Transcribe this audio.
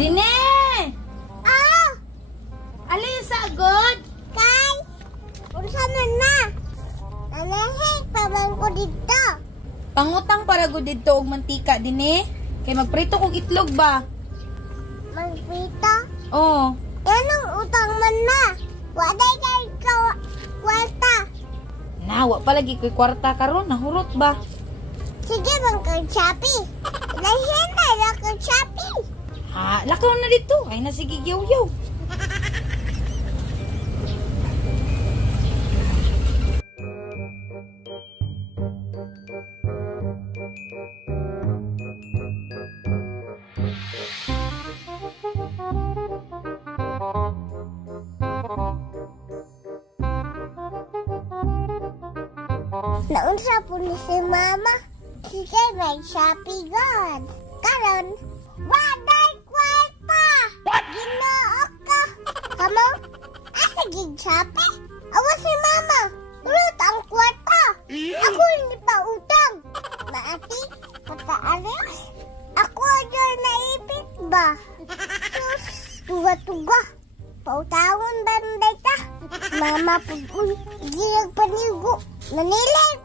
Dine! Ah! Alin sa agod? Kay! Unsa man na? Nanahig paman ko dito. Pangutang para gud dito og mantika Dine. Kay magprito kog itlog ba? Magpita? Oo. Anong utang man na? Waday kay kwarta. Nawa palagi ko'y kwarta karon, nahurot ba? Sige bang kay Shopee. Nahihintay na kay Shopee. Ha, lakaw na dito. Ay nasige yaw-yaw. Naunsa po ni si Mama. Sige may Shopee God. Karon, waday kwarta. Ginoo ka. Kamo? Asa gig Shopee? Awa si Mama. Urot ang kwarta. Ako hindi pa utang. Maati, pataalis. Ako dyan naipit ba? Sus, tuga-tuga. Pautawon ba nday ta? Mama po, ginag panigo. Nanilig